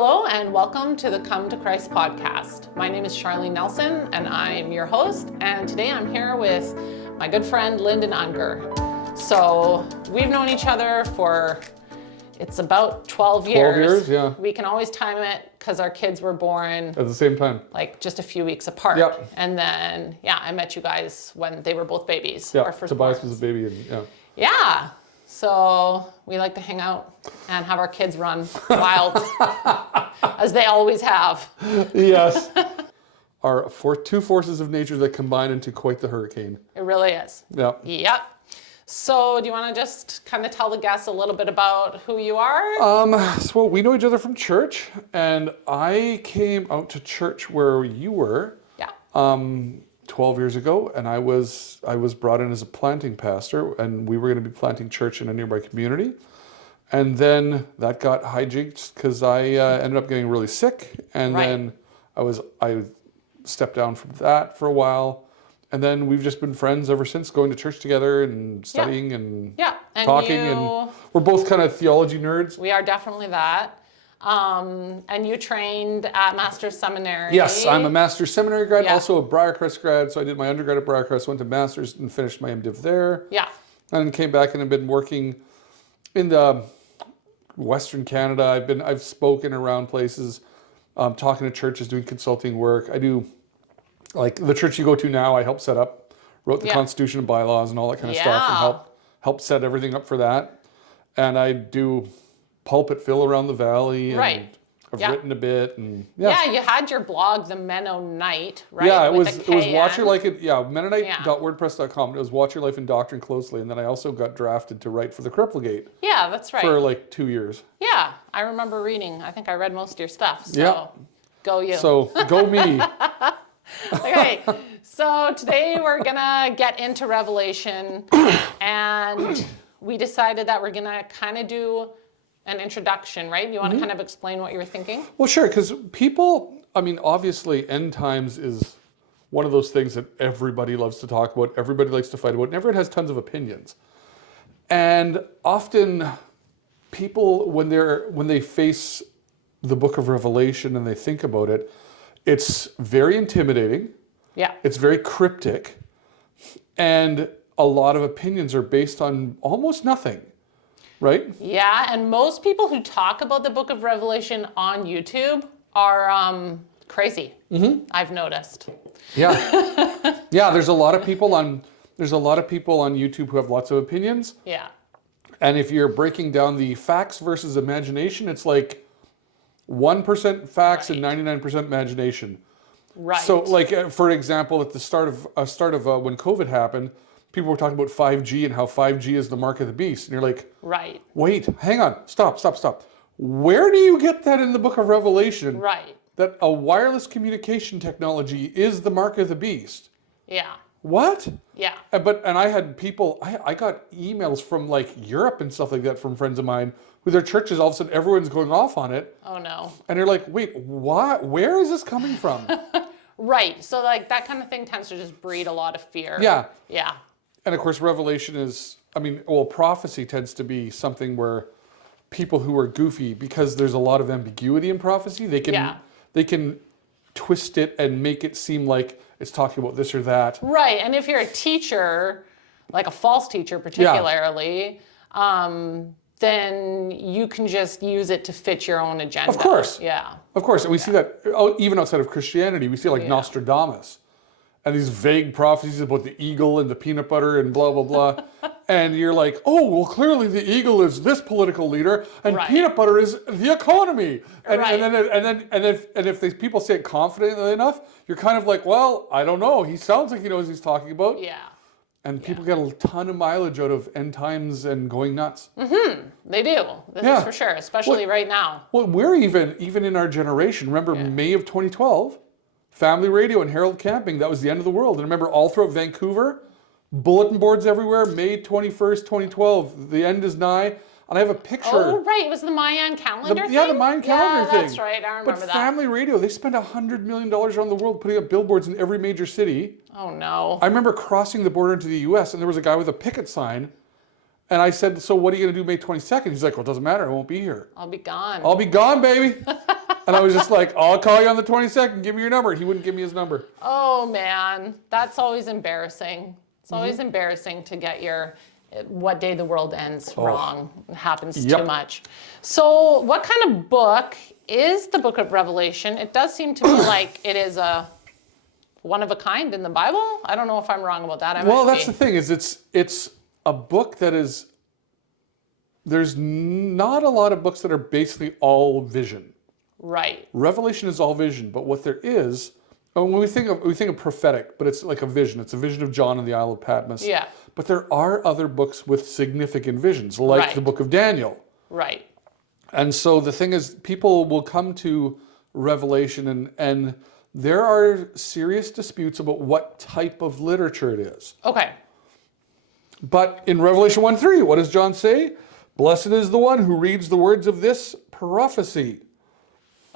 Hello and welcome to the Come to Christ podcast. My name is Charlene Nelson and I'm your host, and today I'm here with my good friend Lyndon Unger. So we've known each other for, it's about 12 years. 12 years, yeah. We can always time it because our kids were born At the same time. like just a few weeks apart. Yep. And then, I met you guys when they were both babies. Yeah, our first Tobias borns. was a baby. And, yeah. Yeah. So we like to hang out and have our kids run wild, as they always have. Yes. Our two forces of nature that combine into quite the hurricane. It really is. Yeah. Yep. So do you want to just kind of tell the guests a little bit about who you are? So we know each other from church, and I came out to church where you were. Yeah. 12 years ago, and I was brought in as a planting pastor, and we were going to be planting church in a nearby community. And then that got hijacked because I ended up getting really sick, and then I stepped down from that for a while, and then we've just been friends ever since, going to church together and studying and talking, and we're both kind of theology nerds. We are definitely that. And you trained at Master's Seminary. Yes, I'm a Master's Seminary grad, also a Briarcrest grad. So I did my undergrad at Briarcrest, went to Master's and finished my MDiv there. Yeah. And then came back and have been working in the Western Canada. I've spoken around places, talking to churches, doing consulting work. I do, like the church you go to now, I help set up, wrote the Constitution and bylaws and all that kind of stuff, and help set everything up for that. And I do pulpit fill around the valley, and I've written a bit, and you had your blog, The Mennonite, right? Yeah, it was Watch Your Life in Mennonite.wordpress.com. It was Watch Your Life in Doctrine Closely, and then I also got drafted to write for the Cryptic. Yeah, that's right. For like 2 years. Yeah, I remember reading. I think I read most of your stuff. So go you. So go me. Okay, so today we're gonna get into Revelation, and we decided that we're gonna kind of do an introduction, right? You want to kind of explain what you were thinking? Well, sure, because obviously end times is one of those things that everybody loves to talk about, everybody likes to fight about, and everyone has tons of opinions. And often people, when they face the book of Revelation and they think about it, it's very intimidating. Yeah. It's very cryptic. And a lot of opinions are based on almost nothing. Right? Yeah, and most people who talk about the book of Revelation on YouTube are crazy. Mm-hmm. I've noticed. Yeah. Yeah, there's a lot of people on YouTube who have lots of opinions. Yeah. And if you're breaking down the facts versus imagination, it's like 1% facts and 99% imagination. Right. So like for example, at the start of when COVID happened, people were talking about 5G and how 5G is the mark of the beast. And you're like, right. Wait, hang on, stop. Where do you get that in the book of Revelation? Right. That a wireless communication technology is the mark of the beast? Yeah. What? Yeah. And I had people, I got emails from like Europe and stuff like that from friends of mine who their churches, all of a sudden everyone's going off on it. Oh no. And they're like, wait, what? Where is this coming from? Right. So like that kind of thing tends to just breed a lot of fear. Yeah. Yeah. And of course, Revelation is, prophecy tends to be something where people who are goofy, because there's a lot of ambiguity in prophecy, they can twist it and make it seem like it's talking about this or that. Right. And if you're a teacher, like a false teacher particularly, then you can just use it to fit your own agenda. Of course. Yeah. Of course. And we see that even outside of Christianity. We see like Nostradamus. And these vague prophecies about the eagle and the peanut butter and blah, blah, blah. And you're like, oh, well, clearly the eagle is this political leader and peanut butter is the economy. And, and if these people say it confidently enough, you're kind of like, well, I don't know. He sounds like he knows what he's talking about. Yeah. And people get a ton of mileage out of end times and going nuts. Mm-hmm. They do. This is for sure, especially right now. Well, we're even in our generation. Remember May of 2012? Family radio and Herald Camping, that was the end of the world. And remember, all throughout Vancouver, bulletin boards everywhere, May 21st, 2012, the end is nigh. And I have a picture. Oh, right, it was the Mayan calendar thing? Yeah, the Mayan calendar thing. Yeah, that's right, I remember that. But Family Radio, they spent $100 million around the world putting up billboards in every major city. Oh, no. I remember crossing the border into the US, and there was a guy with a picket sign. And I said, so what are you going to do May 22nd? He's like, well, it doesn't matter, I won't be here. I'll be gone. I'll be gone, baby. And I was just like, I'll call you on the 22nd. Give me your number. He wouldn't give me his number. Oh man, that's always embarrassing. It's always embarrassing to get your what day the world ends wrong. It happens too much. So what kind of book is the book of Revelation? It does seem to me like it is a one of a kind in the Bible. I don't know if I'm wrong about that. Well, that's the thing is it's a book that is, there's not a lot of books that are basically all vision. Right. Revelation is all vision, but what there is, when we think of prophetic, but it's like a vision. It's a vision of John on the Isle of Patmos. Yeah. But there are other books with significant visions, like the book of Daniel. Right. And so the thing is, people will come to Revelation and there are serious disputes about what type of literature it is. Okay. But in Revelation 1:3, what does John say? Blessed is the one who reads the words of this prophecy.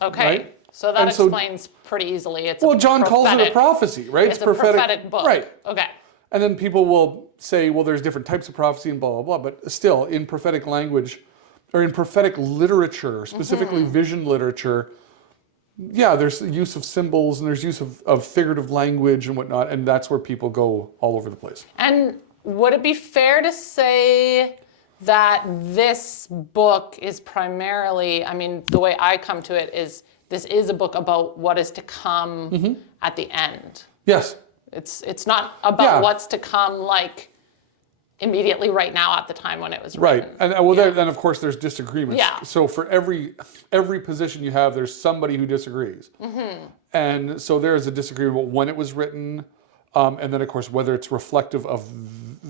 Okay. Right? So that explains pretty easily. It's John calls it a prophecy, right? It's a prophetic book. Right. Okay. And then people will say, well, there's different types of prophecy and blah, blah, blah. But still, in prophetic language, or in prophetic literature, specifically vision literature, yeah, there's use of symbols and there's use of figurative language and whatnot. And that's where people go all over the place. And would it be fair to say that this book is primarily, I mean, the way I come to it is this is a book about what is to come at the end. Yes. It's not about what's to come like immediately right now at the time when it was written. Right. And then of course there's disagreements. Yeah. So for every position you have, there's somebody who disagrees. And so there is a disagreement about when it was written, and then of course whether it's reflective of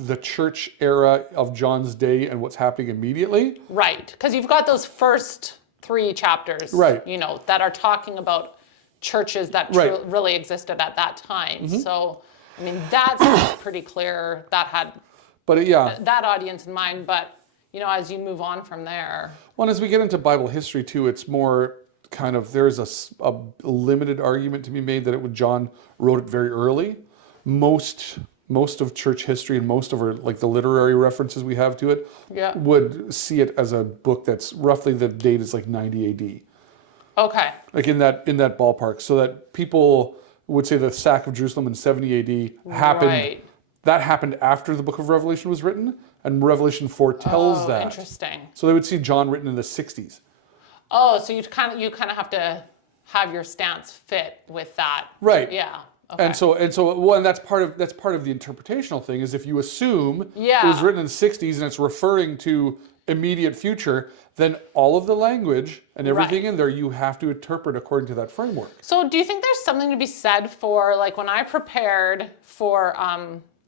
the church era of John's day and what's happening immediately. Right. Because you've got those first 3 chapters, you know, that are talking about churches that really existed at that time. So, I mean, that's pretty clear. That had that audience in mind. But, you know, as you move on from there. Well, as we get into Bible history too, it's more kind of, there's a limited argument to be made that John wrote it very early. Most of church history and most of our, like the literary references we have to it would see it as a book that's roughly, the date is like 90 AD. Okay. Like in that ballpark, so that people would say the sack of Jerusalem in 70 AD happened. Right. That happened after the book of Revelation was written, and Revelation foretells that. Interesting. So they would see John written in the 60s. Oh, so you kind of have to have your stance fit with that. Right. Yeah. Okay. And that's part of the interpretational thing, is if you assume it was written in the 60s and it's referring to immediate future, then all of the language and everything in there you have to interpret according to that framework. So do you think there's something to be said for, like, when I prepared for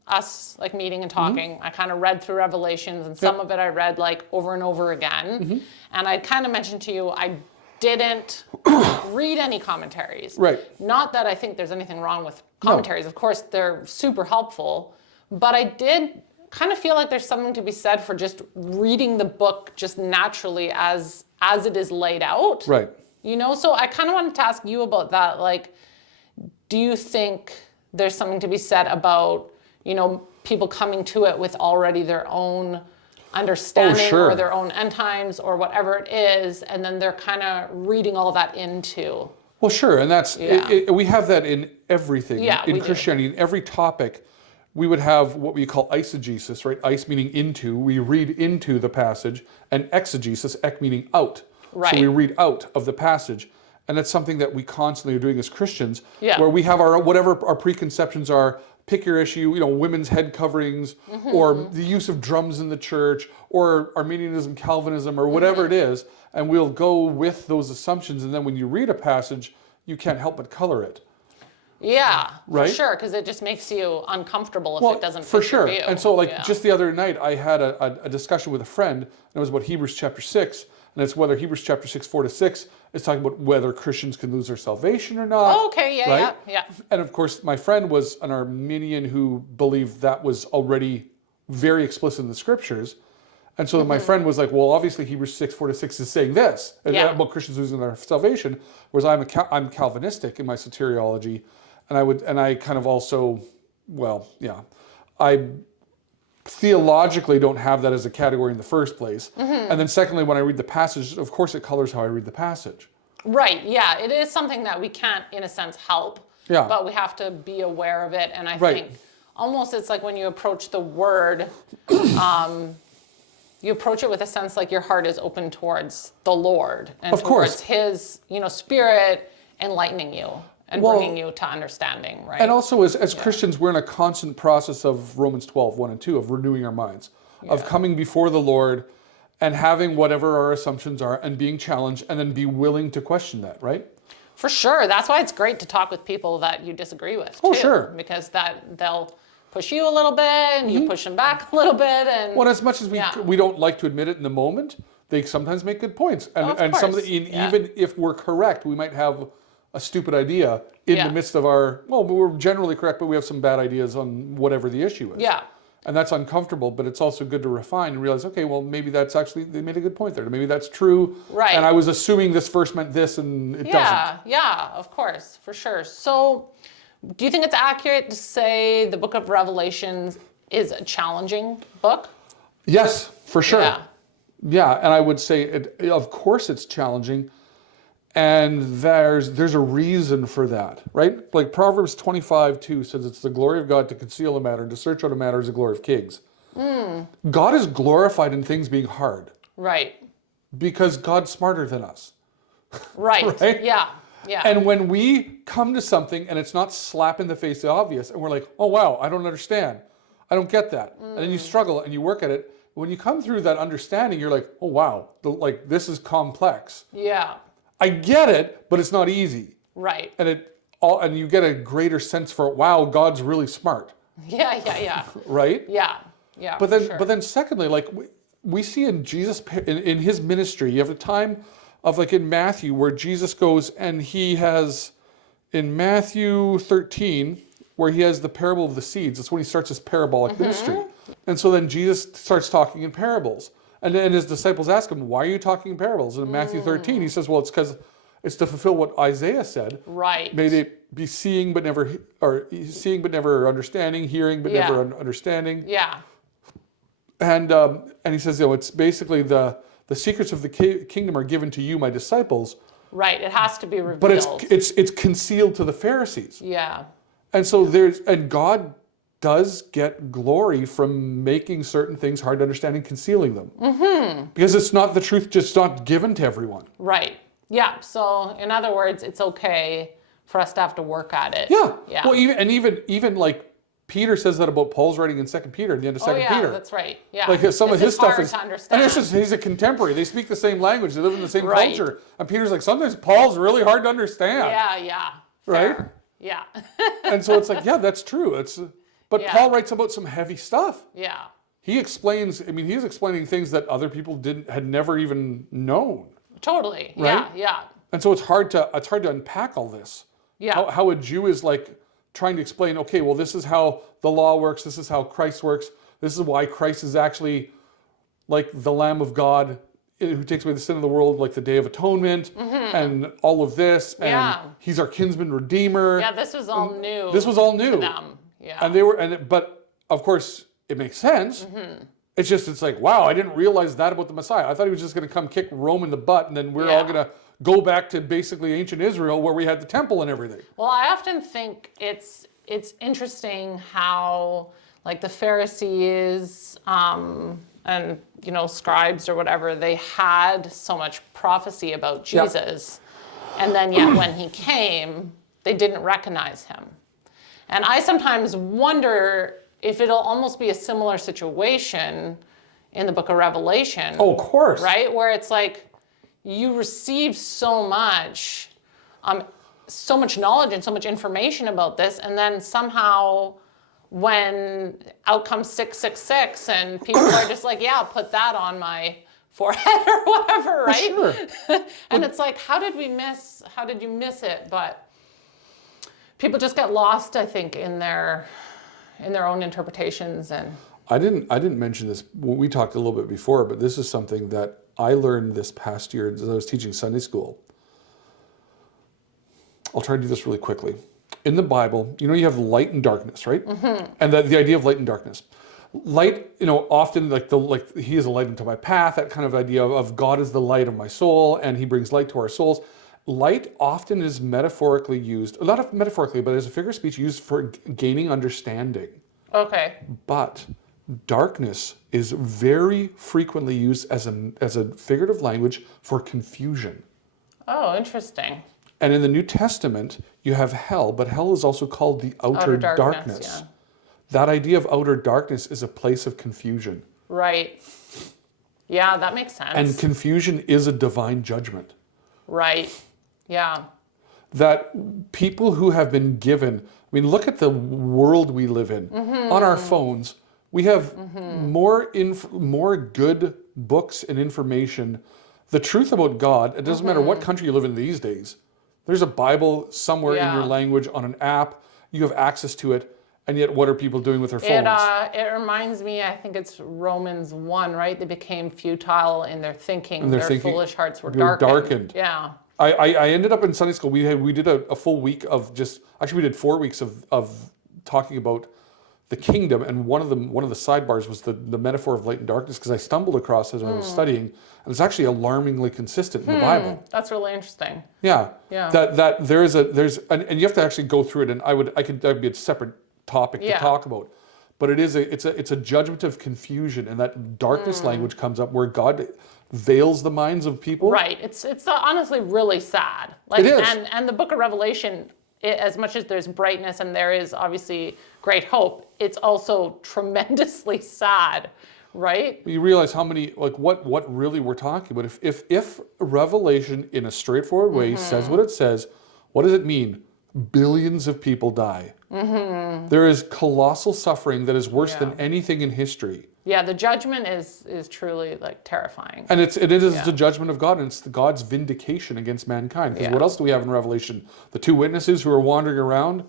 us like meeting and talking, I kind of read through Revelations, and some of it I read like over and over again, and I kind of mentioned to you I didn't read any commentaries. Right. Not that I think there's anything wrong with commentaries. Of course, they're super helpful, but I did kind of feel like there's something to be said for just reading the book just naturally as it is laid out. Right. You know, so I kind of wanted to ask you about that. Like, do you think there's something to be said about, you know, people coming to it with already their own understanding or their own end times or whatever it is, and then they're kind of reading all that into? Well, sure, and that's we have that in everything. In Christianity, in every topic, we would have what we call eisegesis, right? Eis meaning into. We read into the passage, and exegesis, ek meaning out. Right. So we read out of the passage, and that's something that we constantly are doing as Christians, where we have our whatever our preconceptions are. Pick your issue, you know, women's head coverings, or the use of drums in the church, or Arminianism, Calvinism, or whatever it is, and we'll go with those assumptions. And then when you read a passage, you can't help but color it. Yeah, right? For sure, because it just makes you uncomfortable if it doesn't fit for sure. your view. And so, like, just the other night, I had a discussion with a friend, and it was about Hebrews chapter 6, and it's whether Hebrews chapter 6, 4-6 is talking about whether Christians can lose their salvation or not. Oh, okay, yeah. And of course, my friend was an Arminian who believed that was already very explicit in the scriptures. And so my friend was like, well, obviously Hebrews 6, 4-6 is saying this about Christians losing their salvation, whereas I'm Calvinistic in my soteriology, and I kind of also, I theologically don't have that as a category in the first place. And then secondly, when I read the passage, of course it colors how I read the passage. Right, yeah. It is something that we can't, in a sense, help. Yeah. But we have to be aware of it. And I Right. think almost it's like when you approach the word, you approach it with a sense like your heart is open towards the Lord and Of course. towards His, spirit enlightening you and bringing you to understanding, right? And also, as Christians, we're in a constant process of Romans 12, 1 and 2, of renewing our minds, of coming before the Lord and having whatever our assumptions are and being challenged and then be willing to question that, right? For sure. That's why it's great to talk with people that you disagree with, Oh, too. sure. Because they'll push you a little bit and you push them back a little bit. And Well, as much as we don't like to admit it in the moment, they sometimes make good points. And, of some of course. even if we're correct, we might have a stupid idea in the midst of we're generally correct, but we have some bad ideas on whatever the issue is. Yeah. And that's uncomfortable, but it's also good to refine and realize, okay, well, maybe that's actually, they made a good point there. Maybe that's true. Right. And I was assuming this verse meant this and it doesn't. Yeah, of course, for sure. So do you think it's accurate to say the book of Revelations is a challenging book? Yes, for sure. Yeah. Yeah, and I would say, of course it's challenging. And there's a reason for that, right? Like Proverbs 25:2 says, it's the glory of God to conceal a matter, and to search out a matter is the glory of kings. God is glorified in things being hard. Right. Because God's smarter than us. Right. Right? Yeah. Yeah. And when we come to something and it's not slap in the face the obvious, and we're like, oh wow, I don't understand. I don't get that. And then you struggle and you work at it. When you come through that understanding, you're like, oh wow, this is complex. Yeah. I get it, but it's not easy. Right. And you get a greater sense for, wow, God's really smart. Yeah. Right? Yeah. But then secondly, like we see in Jesus, in his ministry, you have a time of like in Matthew where Jesus goes and he has, in Matthew 13, where he has the parable of the seeds. That's when he starts his parabolic ministry. And so then Jesus starts talking in parables. And then his disciples ask him, why are you talking in parables? And in Matthew 13, he says, well, it's because it's to fulfill what Isaiah said. Right. May they be seeing but never understanding, hearing but never understanding. Yeah. And he says, it's basically the secrets of the kingdom are given to you, my disciples. Right. It has to be revealed. But it's concealed to the Pharisees. Yeah. And so God does get glory from making certain things hard to understand and concealing them. Because it's not the truth, just not given to everyone. Right. Yeah. So in other words, it's okay for us to have to work at it. Yeah. Well, even like Peter says that about Paul's writing in 2 Peter, at the end of 2 Peter. That's right. Yeah. Like some of his stuff hard is, to understand. and it's just, he's a contemporary. They speak the same language. They live in the same Right. culture. And Peter's like, sometimes Paul's really hard to understand. Yeah. Right? Fair. Yeah. And so it's like, yeah, that's true. But Paul writes about some heavy stuff. Yeah. He's explaining things that other people had never even known. Totally. Right? Yeah. And so it's hard to unpack all this. Yeah. How a Jew is like trying to explain, okay, well, this is how the law works. This is how Christ works. This is why Christ is actually like the Lamb of God who takes away the sin of the world, like the Day of Atonement and all of this. And he's our kinsman redeemer. Yeah, this was all new. This was all new. To them. Yeah. And but of course it makes sense. It's like, wow, I didn't realize that about the Messiah. I thought he was just going to come kick Rome in the butt and then we're all going to go back to basically ancient Israel where we had the temple and everything. Well, I often think it's interesting how like the Pharisees and scribes or whatever, they had so much prophecy about Jesus. And then yet when he came, they didn't recognize him. And I sometimes wonder if it'll almost be a similar situation in the book of Revelation. Oh, of course. Right? Where it's like you receive so much knowledge and so much information about this, and then somehow when out comes 666 and people are just like, yeah, put that on my forehead or whatever, right? Well, sure. And it's like, how did you miss it? But people just get lost, I think, in their own interpretations. And I didn't mention this when we talked a little bit before, but this is something that I learned this past year as I was teaching Sunday school. I'll try to do this really quickly. In the Bible, you have light and darkness, right? And the idea of light and darkness. Light, often like he is a light into my path, that kind of idea of God is the light of my soul, and he brings light to our souls. light often is metaphorically used, not metaphorically, but as a figure of speech used for gaining understanding. Okay. But darkness is very frequently used as a figurative language for confusion. Oh, interesting. And in the New Testament, you have hell, but hell is also called the outer darkness. Yeah. That idea of outer darkness is a place of confusion. Right. Yeah, that makes sense. And confusion is a divine judgment. Right. Yeah. That people who have been given, I mean, look at the world we live in. On our phones, we have more good books and information. The truth about God, it doesn't matter what country you live in these days. There's a Bible somewhere in your language on an app. You have access to it. And yet, what are people doing with their phones? It reminds me, I think it's Romans 1, right? They became futile in their thinking. And their foolish hearts were darkened. Yeah. I ended up in Sunday school. We did a full week of we did 4 weeks of talking about the kingdom, and one of the sidebars was the metaphor of light and darkness, because I stumbled across it as I was studying, and it's actually alarmingly consistent in the Bible. That's really interesting. Yeah. Yeah. That and you have to actually go through it, and that'd be a separate topic to talk about. But it's a judgment of confusion, and that darkness language comes up where God veils the minds of people. Right. It's honestly really sad. Like, it is. And the book of Revelation, as much as there's brightness and there is obviously great hope, it's also tremendously sad, right? You realize how many, like, what really we're talking about. If Revelation in a straightforward way says what it says, what does it mean? Billions of people die. There is colossal suffering that is worse than anything in history. Yeah, the judgment is truly like terrifying. And it is the judgment of God, and it's God's vindication against mankind. Because what else do we have in Revelation? The two witnesses who are wandering around,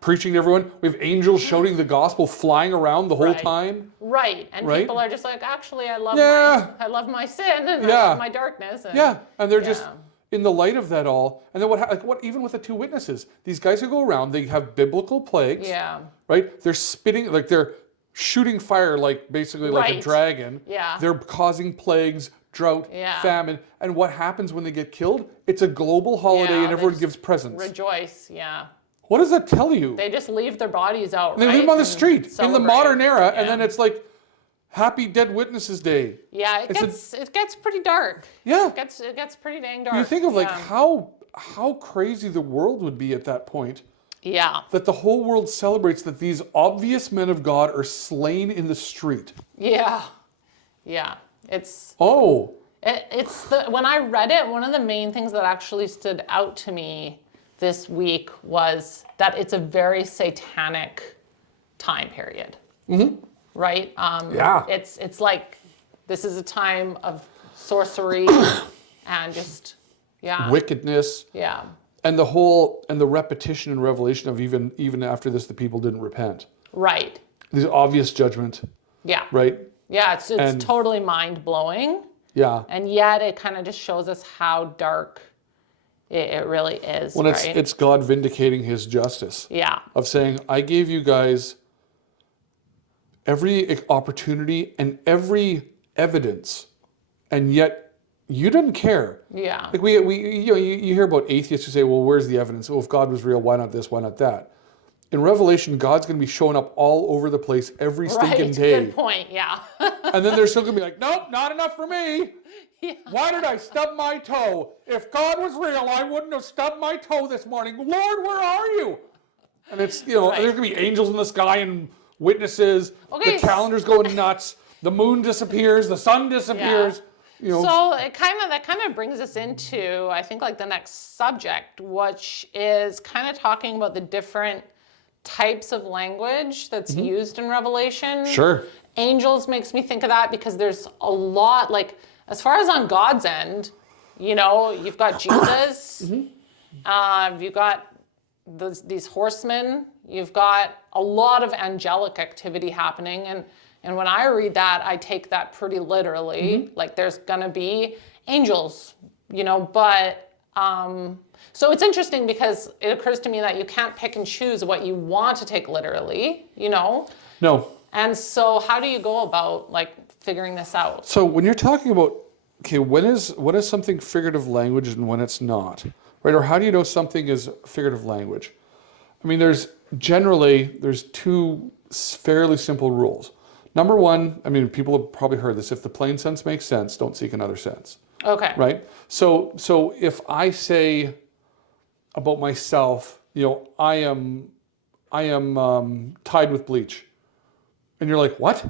preaching to everyone. We have angels shouting the gospel, flying around the whole time. Right, and people are just like, actually, I love my sin and I love my darkness. And, and they're just in the light of that all. And then what? Even with the two witnesses, these guys who go around, they have biblical plagues. Yeah. Right. They're spitting, like they're shooting fire, like basically like a dragon. Yeah. They're causing plagues, drought, famine. And what happens when they get killed? It's a global holiday, and everyone gives presents. Rejoice. Yeah. What does that tell you? They just leave their bodies out. They leave them on the street in the modern era, and then it's like Happy Dead Witnesses Day. Yeah, it gets pretty dark. Yeah. It gets pretty dang dark. You think of like how crazy the world would be at that point. Yeah. That the whole world celebrates that these obvious men of God are slain in the street. Yeah. Yeah. It's when I read it, one of the main things that actually stood out to me this week was that it's a very satanic time period. Right? It's like this is a time of sorcery and just wickedness. Yeah. And the repetition in Revelation of even after this, the people didn't repent. Right. This obvious judgment. Yeah. Right? Yeah, it's totally mind-blowing. Yeah. And yet it kind of just shows us how dark it really is. When it's God vindicating his justice. Yeah. Of saying, I gave you guys every opportunity and every evidence, and yet you didn't care. Yeah. Like you hear about atheists who say, well, where's the evidence? Well, if God was real, why not this? Why not that? In Revelation, God's going to be showing up all over the place every stinking day. Good point. Yeah. And then they're still going to be like, nope, not enough for me. Yeah. Why did I stub my toe? If God was real, I wouldn't have stubbed my toe this morning. Lord, where are you? And it's, there's going to be angels in the sky and witnesses. Okay. The calendar's going nuts. The moon disappears. The sun disappears. So that kind of brings us into, I think, like the next subject, which is kind of talking about the different types of language that's used in Revelation. Sure. Angels makes me think of that because there's a lot, like, as far as on God's end, you've got Jesus, you've got these horsemen, you've got a lot of angelic activity happening, and when I read that, I take that pretty literally. Like there's gonna be angels, but so it's interesting because it occurs to me that you can't pick and choose what you want to take literally, No. And so how do you go about like figuring this out? So when you're talking about, what is something figurative language and when it's not? right? Or how do you know something is figurative language? I mean, there's two fairly simple rules. Number one, I mean, people have probably heard this. If the plain sense makes sense, don't seek another sense. Okay. Right? So if I say about myself, I am tied with bleach. And you're like, what?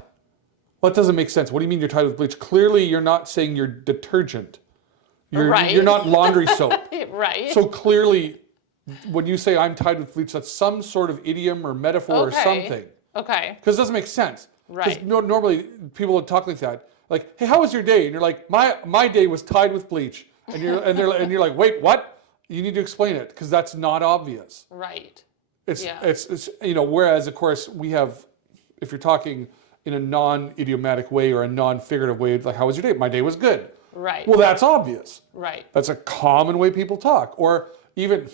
Well, it doesn't make sense. What do you mean you're tied with bleach? Clearly, you're not saying you're detergent. You're not laundry soap. Right. So clearly, when you say I'm tied with bleach, that's some sort of idiom or metaphor or something. Okay. Because it doesn't make sense. Right. Because normally people would talk like that. Like, hey, how was your day? And you're like, my day was tied with bleach. And you're like, wait, what? You need to explain it because that's not obvious. Right. It's whereas of course we have, if you're talking in a non-idiomatic way or a non-figurative way, like, how was your day? My day was good. Right. Well, that's obvious. Right. That's a common way people talk. Or even,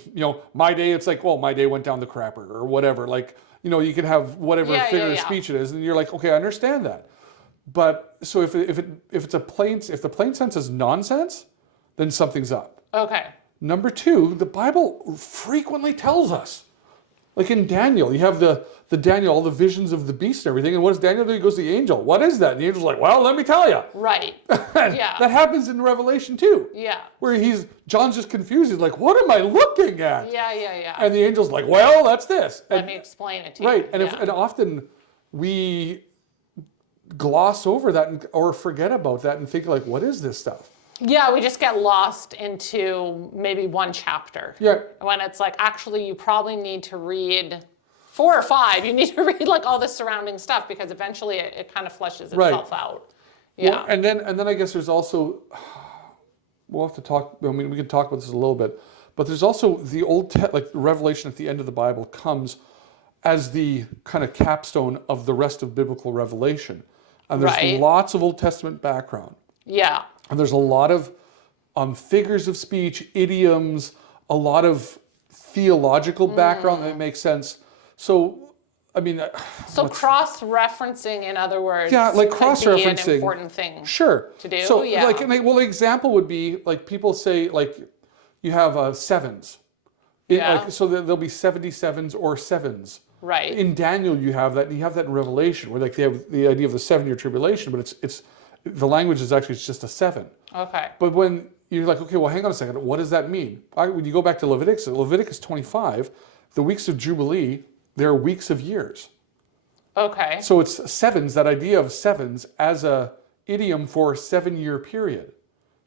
my day, it's like, well, my day went down the crapper or whatever. Like, you can have whatever figurative speech it is, and you're like, okay, I understand that. But so if the plain sense is nonsense, then something's up. Okay. Number two, the Bible frequently tells us. Like in Daniel, you have the Daniel, all the visions of the beast and everything. And what does Daniel do? He goes to the angel. What is that? And the angel's like, well, let me tell you. Right. Yeah. That happens in Revelation too. Yeah. Where John's just confused. He's like, what am I looking at? Yeah. And the angel's like, well, that's this. Let me explain it to you. Right. And often we gloss over that or forget about that and think like, what is this stuff? Yeah, we just get lost into maybe one chapter. Yeah. When it's like, actually, you probably need to read 4 or 5. You need to read like all the surrounding stuff because eventually it kind of fleshes itself out. Yeah. Well, and then I guess there's also, we'll have to talk, I mean, we can talk about this a little bit, but there's also the like Revelation at the end of the Bible comes as the kind of capstone of the rest of biblical revelation. And there's lots of Old Testament background. Yeah. And there's a lot of figures of speech, idioms, a lot of theological background that makes sense. So, I mean... So cross-referencing, in other words, like cross-referencing, could be an important thing to do. So, the example would be, like, people say, like, you have sevens. So there'll be 77s or sevens. Right. In Daniel, you have that, and you have that in Revelation, where like they have the idea of the 7-year tribulation, but it's the language is actually just a 7. Okay. But when you're like, okay, well, hang on a second, what does that mean? When you go back to Leviticus 25, the weeks of Jubilee, they're weeks of years. Okay. So it's sevens, that idea of sevens as a idiom for a 7-year period.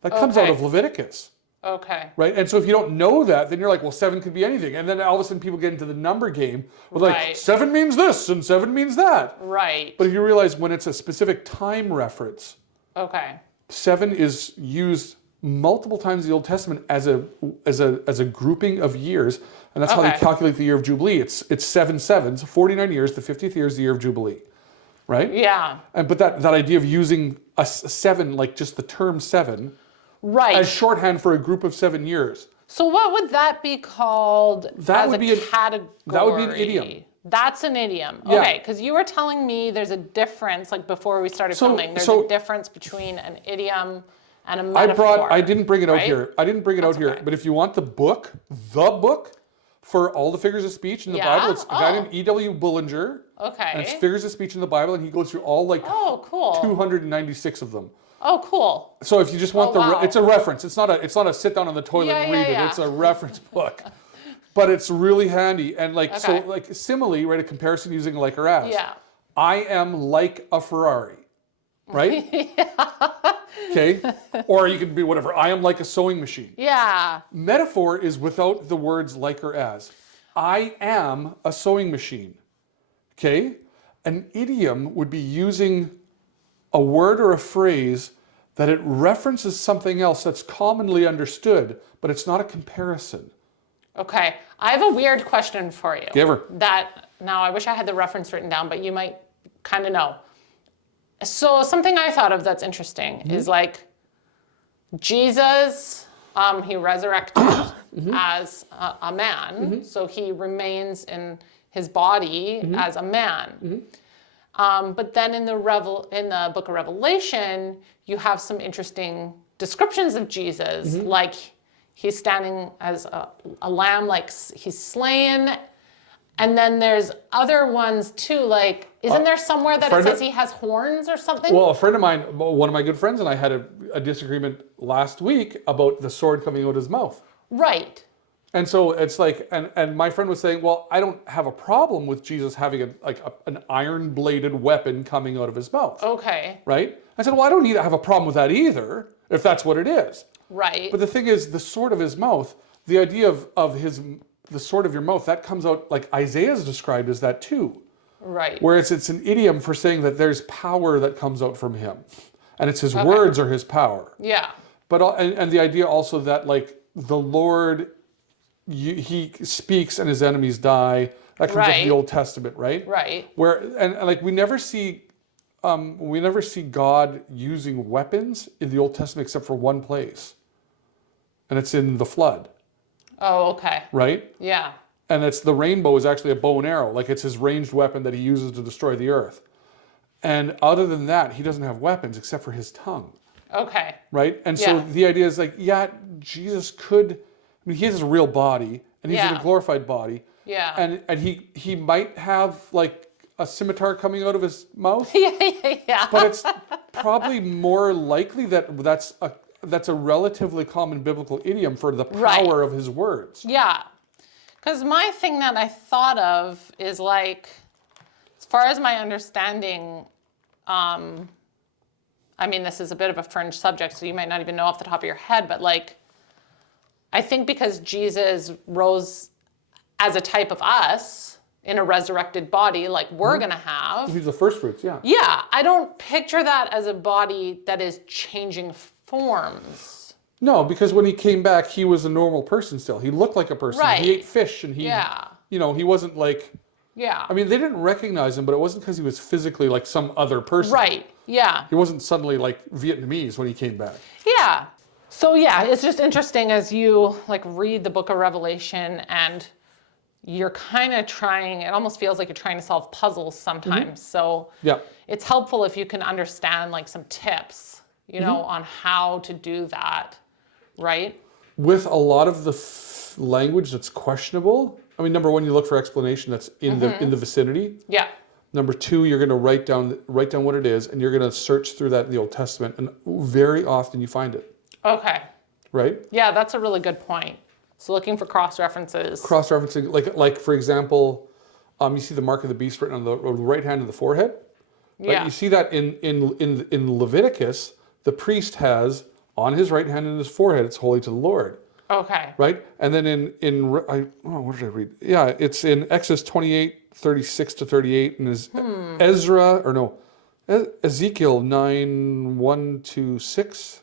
That comes out of Leviticus. Okay. Right? And so if you don't know that, then you're like, well, 7 could be anything. And then all of a sudden people get into the number game with like, 7 means this and 7 means that. Right. But you realize when it's a specific time reference, 7 is used multiple times in the Old Testament as a grouping of years. And that's how they calculate the year of Jubilee. It's 7 sevens, 49 years, the 50th year is the year of Jubilee. Right? Yeah. But that idea of using a 7, like just the term 7, as shorthand for a group of 7 years. So what would that be called that would be a category? That would be an idiom. That's an idiom. Yeah. Okay, because you were telling me there's a difference, like before we started filming, there's a difference between an idiom and a metaphor. I didn't bring it out here. But if you want the book for all the figures of speech in the Bible, it's a guy named E.W. Bullinger. Okay. And it's figures of speech in the Bible, and he goes through all 296 of them. Oh, cool. So if you just want it's a reference. It's not a sit down on the toilet and read it. It's a reference book. But it's really handy. And simile, right, a comparison using like or as. Yeah. I am like a Ferrari. Right? Okay? Or you could be whatever. I am like a sewing machine. Yeah. Metaphor is without the words like or as. I am a sewing machine. Okay? An idiom would be using a word or a phrase that it references something else that's commonly understood, but it's not a comparison. Okay. I have a weird question for you. Give her. Now I wish I had the reference written down, but you might kind of know. So something I thought of that's interesting is like Jesus, he resurrected as a man, so he remains in his body as a man. But then in the book of Revelation, you have some interesting descriptions of Jesus, like he's standing as a lamb, like he's slain. And then there's other ones too, like, isn't there somewhere that it says he has horns or something? Well, a friend of mine, one of my good friends and I had a disagreement last week about the sword coming out of his mouth. Right. And so it's like, and my friend was saying, well, I don't have a problem with Jesus having an iron-bladed weapon coming out of his mouth. Okay. Right? I said, well, I don't need to have a problem with that either, if that's what it is. Right. But the thing is, the sword of his mouth, the idea of the sword of your mouth, that comes out, like Isaiah's described as that too. Right. Whereas it's an idiom for saying that there's power that comes out from him. And it's his words are his power. Yeah. But and the idea also that like the Lord, he speaks and his enemies die. That comes out of the Old Testament, right? Right. Where and like we never see God using weapons in the Old Testament except for one place. And it's in the flood. Oh, okay. Right? Yeah. And it's the rainbow is actually a bow and arrow. Like it's his ranged weapon that he uses to destroy the earth. And other than that, he doesn't have weapons except for his tongue. Okay. Right? And so the idea is like, yeah, Jesus could, I mean, he has a real body and he's in a glorified body. Yeah. And he might have like a scimitar coming out of his mouth. Yeah. But it's probably more likely that that's a relatively common biblical idiom for the power of his words. Yeah. Because my thing that I thought of is like, as far as my understanding, I mean, this is a bit of a fringe subject, so you might not even know off the top of your head, but like, I think because Jesus rose as a type of us in a resurrected body, like we're going to have. He's the first fruits, yeah. Yeah, I don't picture that as a body that is changing forms. No, because when he came back, he was a normal person still. He looked like a person. Right. He ate fish and he, you know, he wasn't like, I mean, they didn't recognize him, but it wasn't because he was physically like some other person. Right, yeah. He wasn't suddenly like Vietnamese when he came back. Yeah. So yeah, it's just interesting as you like read the book of Revelation and you're kind of trying, it almost feels like you're trying to solve puzzles sometimes. So it's helpful if you can understand like some tips, you know, on how to do that, right? With a lot of the language that's questionable, I mean, number one, you look for explanation that's in the vicinity. Yeah. Number two, you're going to write down what it is, and you're going to search through that in the Old Testament, and very often you find it. Okay. Right? Yeah, that's a really good point. So looking for cross-references. Cross-referencing, like for example, you see the mark of the beast written on the right hand of the forehead. Right? Yeah. You see that in Leviticus, the priest has on his right hand and his forehead, it's holy to the Lord. Okay. Right? And then what did I read? Yeah, it's in Exodus 28:36-38, and is Ezekiel 9:1-6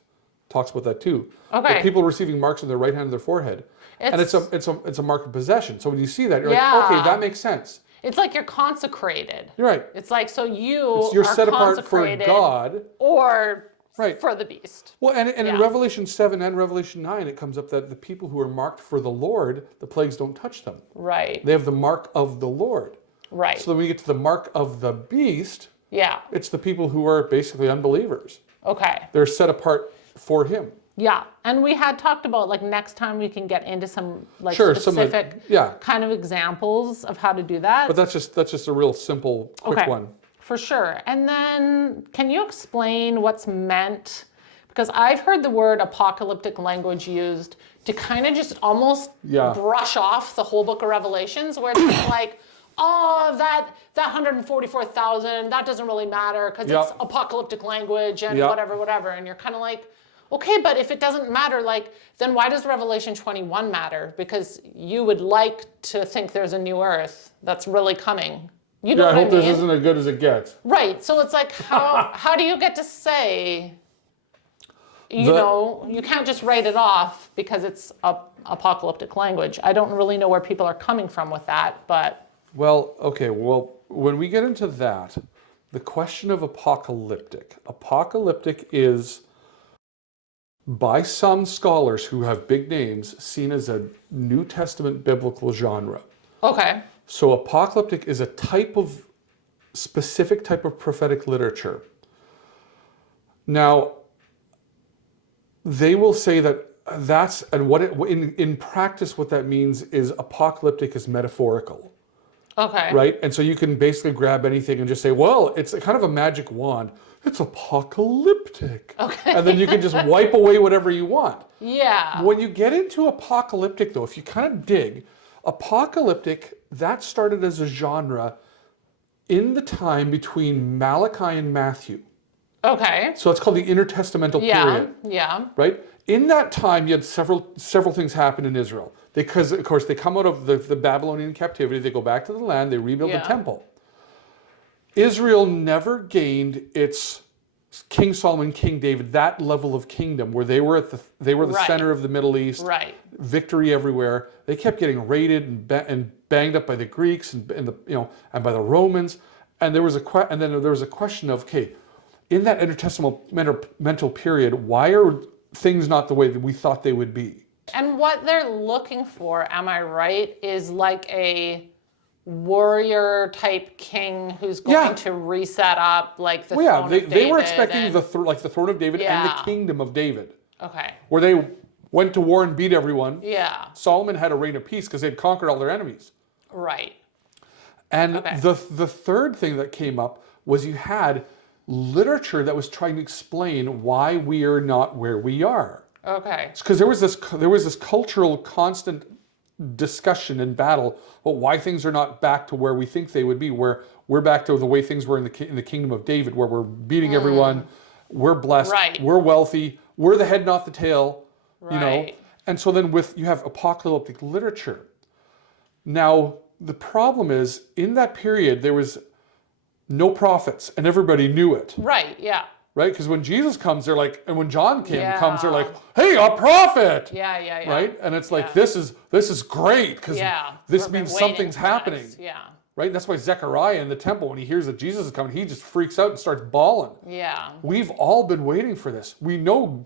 talks about that too. Okay. The people receiving marks on their right hand and their forehead. And it's a mark of possession. So when you see that, you're like, okay, that makes sense. It's like you're consecrated. You're right. It's like, so you're are set apart for God. Or for the beast. Well, and in Revelation 7 and Revelation 9, it comes up that the people who are marked for the Lord, the plagues don't touch them. Right. They have the mark of the Lord. Right. So then when you get to the mark of the beast, yeah, it's the people who are basically unbelievers. Okay. They're set apart for him. Yeah, and we had talked about like next time we can get into some like specific kind of examples of how to do that. But that's just a real simple, quick one. For sure. And then can you explain what's meant? Because I've heard the word apocalyptic language used to kind of just almost brush off the whole book of Revelations, where it's like, oh, that 144,000, that doesn't really matter because it's apocalyptic language and whatever. And you're kind of like, okay, but if it doesn't matter, like, then why does Revelation 21 matter? Because you would like to think there's a new earth that's really coming. You know what I mean? I hope this isn't as good as it gets. Right. So it's like, how do you get to say, you know, you can't just write it off because it's apocalyptic language. I don't really know where people are coming from with that, but. Well, okay. Well, when we get into that, the question of apocalyptic is, by some scholars who have big names, seen as a New Testament biblical genre. Okay. So apocalyptic is a specific type of prophetic literature. Now, they will say that that's and what it in practice what that means is apocalyptic is metaphorical. Okay. Right? And so you can basically grab anything and just say, well, it's a kind of a magic wand. It's apocalyptic. Okay. And then you can just wipe away whatever you want. Yeah. When you get into apocalyptic, though, if you kind of dig, apocalyptic, that started as a genre in the time between Malachi and Matthew. Okay. So it's called the intertestamental period. Yeah. Right? In that time, you had several things happen in Israel. Because, of course, they come out of the Babylonian captivity, they go back to the land, they rebuild the temple. Israel never gained its King Solomon, King David, that level of kingdom where they were the center of the Middle East, victory everywhere. They kept getting raided and banged up by the Greeks and by the Romans. And there was a question of, okay, in that intertestamental period, why are things not the way that we thought they would be? And what they're looking for, am I right, is like a warrior type king who's going to reset up like the throne of David. They were expecting the throne of David and the kingdom of David. Okay. Where they went to war and beat everyone. Yeah. Solomon had a reign of peace because they'd conquered all their enemies. Right. And the third thing that came up was you had literature that was trying to explain why we are not where we are. Okay. Because there was this cultural constant discussion and battle about why things are not back to where we think they would be, where we're back to the way things were in the kingdom of David, where we're beating everyone, we're blessed, we're wealthy, we're the head, not the tail, you know. And so then you have apocalyptic literature. Now, the problem is, in that period, there was no prophets, and everybody knew it. Right, yeah. Right? Because when Jesus comes, they're like, and when John comes, they're like, hey, a prophet! Yeah. Right? And it's like, this is great, because this means something's happening. Yeah. Right? That's why Zechariah in the temple, when he hears that Jesus is coming, he just freaks out and starts bawling. Yeah. We've all been waiting for this. We know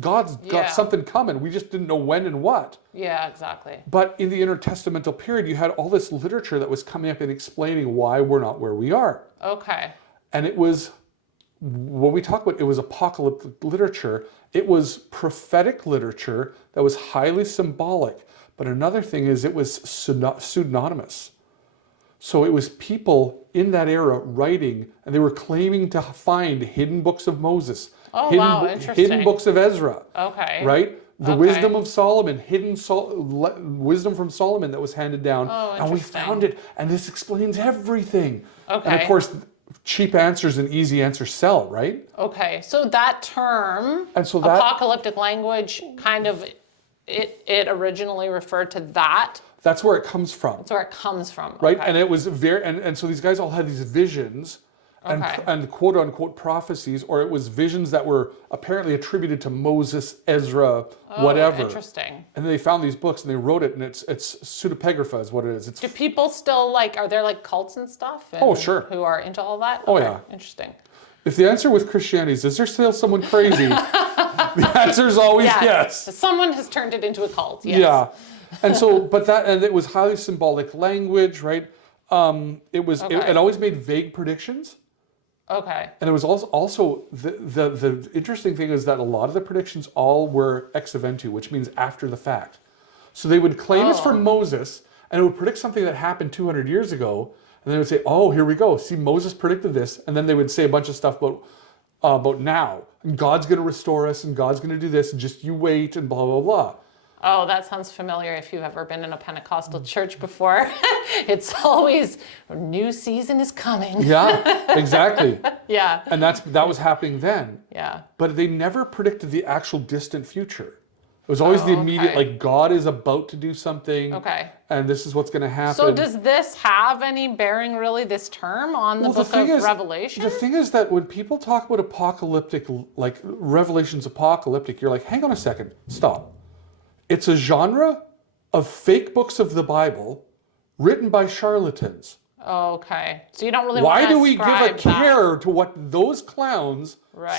God's got something coming. We just didn't know when and what. Yeah, exactly. But in the intertestamental period, you had all this literature that was coming up and explaining why we're not where we are. Okay. And it was, when we talk about it was apocalyptic literature, it was prophetic literature that was highly symbolic. But another thing is it was pseudonymous. So it was people in that era writing, and they were claiming to find hidden books of Moses. Oh, wow, interesting. Hidden books of Ezra. Okay. Right? The wisdom of Solomon, wisdom from Solomon that was handed down. Oh, and we found it, and this explains everything. Okay. And of course, cheap answers and easy answers sell, right? Okay, so that term, and so apocalyptic language, kind of, it originally referred to that. That's where it comes from. That's where it comes from. Right, okay. and it was and so these guys all had these visions and quote unquote prophecies, or it was visions that were apparently attributed to Moses, Ezra, whatever. Interesting. And then they found these books and they wrote it, and it's pseudepigrapha is what it is. Do people still are there cults and stuff? Sure. Who are into all that? Oh yeah. Interesting. If the answer with Christianity is there still someone crazy? The answer is always yes. Someone has turned it into a cult. Yes. Yeah. And so, and it was highly symbolic language, right? It always made vague predictions. Okay. And it was also the interesting thing is that a lot of the predictions all were ex eventu, which means after the fact. So they would claim it's from Moses, and it would predict something that happened 200 years ago, and they would say, "Oh, here we go. See, Moses predicted this," and then they would say a bunch of stuff about now, and God's going to restore us, and God's going to do this, and just you wait, and blah blah blah. Oh, that sounds familiar if you've ever been in a Pentecostal church before. It's always, a new season is coming. Yeah, exactly. Yeah. And that was happening then. Yeah. But they never predicted the actual distant future. It was always the immediate, God is about to do something. Okay. And this is what's going to happen. So does this have any bearing, really, this term, on the book of Revelation? The thing is that when people talk about apocalyptic, like Revelation's apocalyptic, you're like, hang on a second, stop. It's a genre of fake books of the Bible written by charlatans. Okay. So you don't really want to ascribe Why do we give a care to what those clowns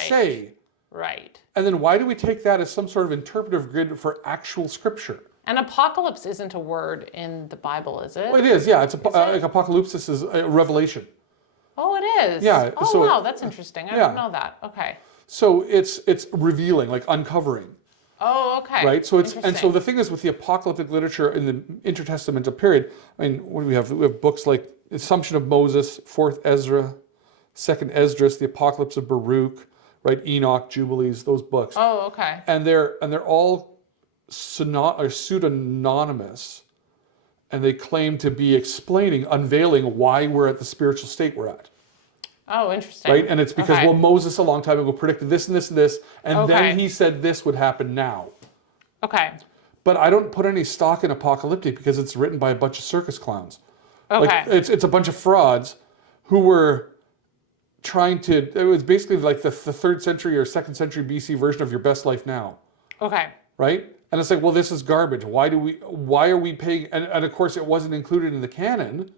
say? Right. And then why do we take that as some sort of interpretive grid for actual scripture? And apocalypse isn't a word in the Bible, is it? Well, it is, yeah. It's like apocalypsis is a revelation. Oh, it is? Yeah. Oh, so wow, that's interesting. I didn't know that. Okay. So it's revealing, like uncovering. Oh, okay. Right? So it's, and so Interesting. the thing is with the apocalyptic literature in the intertestamental period, I mean, what do we have? We have books like Assumption of Moses, 4th Ezra, 2nd Esdras, the Apocalypse of Baruch, right? Enoch, Jubilees, those books. Oh, okay. And they're all pseudonymous, and they claim to be unveiling why we're at the spiritual state we're at. Oh, interesting. Right? And it's because, well, Moses a long time ago predicted this and this and this, and then he said this would happen now. Okay. But I don't put any stock in Apocalyptic because it's written by a bunch of circus clowns. Okay. Like, it's a bunch of frauds who were trying to, it was basically like the 3rd century or 2nd century BC version of Your Best Life Now. Okay. Right? And it's like, well, this is garbage. Why are we paying, and of course it wasn't included in the canon.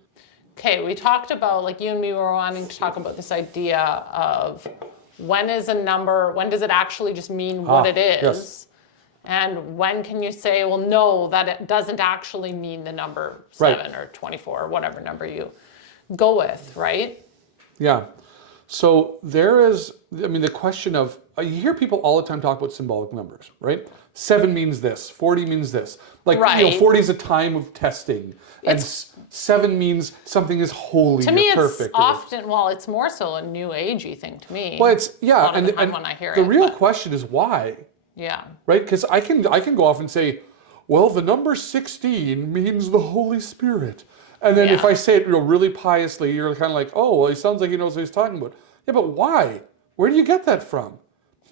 Okay, we talked about, like you and me were wanting to talk about this idea of when is a number, when does it actually just mean what it is? Yes. And when can you say, well, no, that it doesn't actually mean the number 7 or 24 or whatever number you go with, right? Yeah. So there is, I mean, the question of, you hear people all the time talk about symbolic numbers, right? 7 means this, 40 means this. Like, 40 is a time of testing. And 7 means something is holy to me, or perfect. It's often, it's more so a new agey thing to me. Well, it's, yeah. A lot of the time when I hear the real question is why. Yeah. Right? Because I can go off and say, well, the number 16 means the Holy Spirit. And then if I say it really piously, you're kind of like, oh, well, he sounds like he knows what he's talking about. Yeah, but why? Where do you get that from?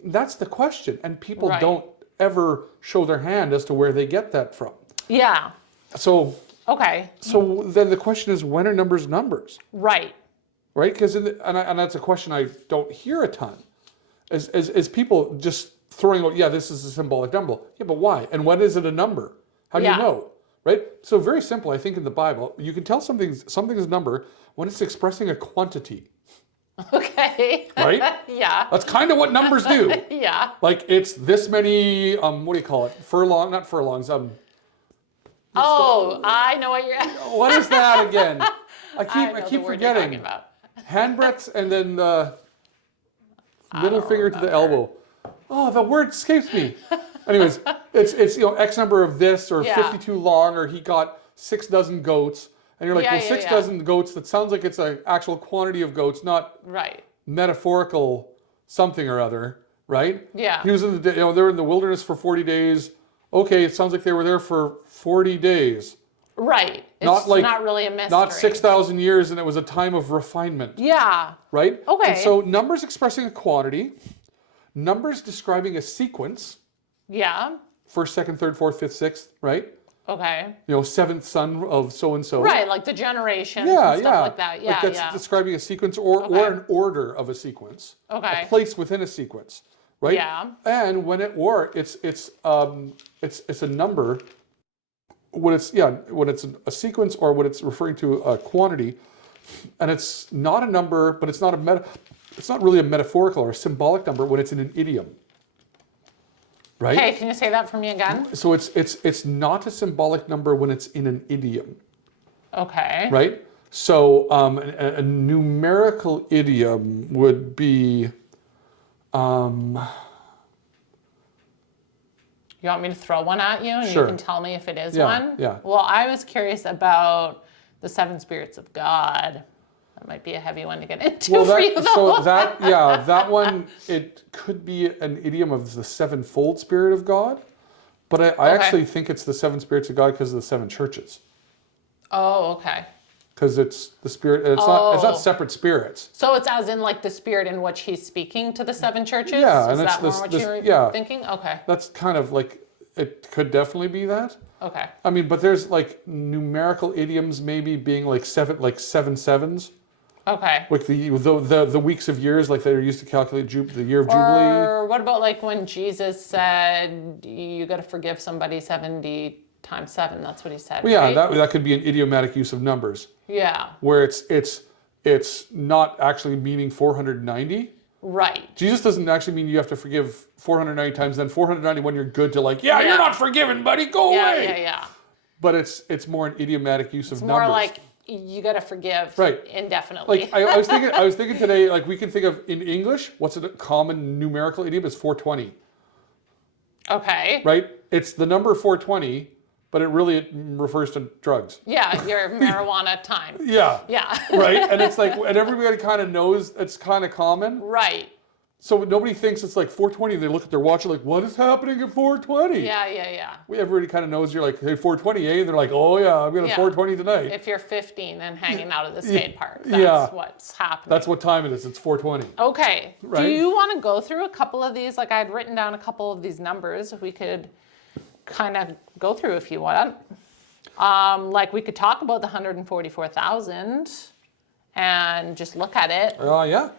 That's the question. And people don't ever show their hand as to where they get that from. Yeah. So then the question is, when are numbers numbers? Right. Right? Because and that's a question I don't hear a ton. Is people just throwing out, this is a symbolic number. Yeah, but why? And when is it a number? How do you know? Right? So very simple, I think in the Bible, you can tell something is a number when it's expressing a quantity. Okay. Right? Yeah. That's kind of what numbers do. Yeah. Like it's this many, what do you call it? Not furlongs. I know what you're. What is that again? I keep forgetting. Handbreadths and then the middle finger to the elbow. Oh, the word escapes me. Anyways, it's X number of this or 52 long, or he got 6 dozen goats. And you're like, 6 dozen goats, that sounds like it's an actual quantity of goats, not metaphorical something or other, right? Yeah. He was in they were in the wilderness for 40 days. Okay, it sounds like they were there for 40 days. Right. It's not really a mystery. Not 6,000 years, and it was a time of refinement. Yeah. Right? Okay. And so numbers expressing a quantity, numbers describing a sequence. Yeah. 1st, 2nd, 3rd, 4th, 5th, 6th, right? Okay. 7th son of so-and-so. Right, like the generations and stuff like that. Yeah, like that's describing a sequence or an order of a sequence. Okay. A place within a sequence, right? Yeah. And when it's a number when it's a sequence or when it's referring to a quantity, and it's not a number, but it's not really a metaphorical or a symbolic number when it's in an idiom. Right? Okay, can you say that for me again? So it's not a symbolic number when it's in an idiom. Okay. Right? So a numerical idiom would be. You want me to throw one at you and you can tell me if it is one? Yeah. Well, I was curious about the 7 spirits of God. That might be a heavy one to get into for you, though. So that one, it could be an idiom of the 7-fold Spirit of God, but I actually think it's the 7 spirits of God because of the 7 churches. Oh, okay. Because it's the Spirit, it's not separate spirits. So it's as in like the Spirit in which he's speaking to the 7 churches? Yeah. Is that more what you were thinking? Okay. That's kind of like, it could definitely be that. Okay. I mean, but there's like numerical idioms maybe being like 7 sevens. Okay. Like the weeks of years, like they're used to calculate the year of Jubilee. Or what about like when Jesus said, you got to forgive somebody 70 times 7? That's what he said. Well, yeah, right? that could be an idiomatic use of numbers. Yeah. Where it's not actually meaning 490. Right. Jesus doesn't actually mean you have to forgive 490 times, then 491 you're good to like, you're not forgiven, buddy, go away. Yeah. But it's more an idiomatic use of numbers. More like, you got to forgive indefinitely. Like I was thinking today, like we can think of in English, what's a common numerical idiom is 420. Okay. right? It's the number 420, but it refers to drugs. Yeah, your marijuana time. Yeah. Yeah. Right? And it's like, and everybody kind of knows it's kind of common. Right. So nobody thinks it's like 420. They look at their watch like, what is happening at 420? Yeah. Everybody kind of knows you're like, hey, 420, eh? And they're like, oh yeah, I'm going to 420 tonight. If you're 15 and hanging out at the skate park, that's what's happening. That's what time it is. It's 420. Okay. Right? Do you want to go through a couple of these? Like I had written down a couple of these numbers. If we could kind of go through if you want. Like we could talk about the 144,000 and just look at it. Yeah.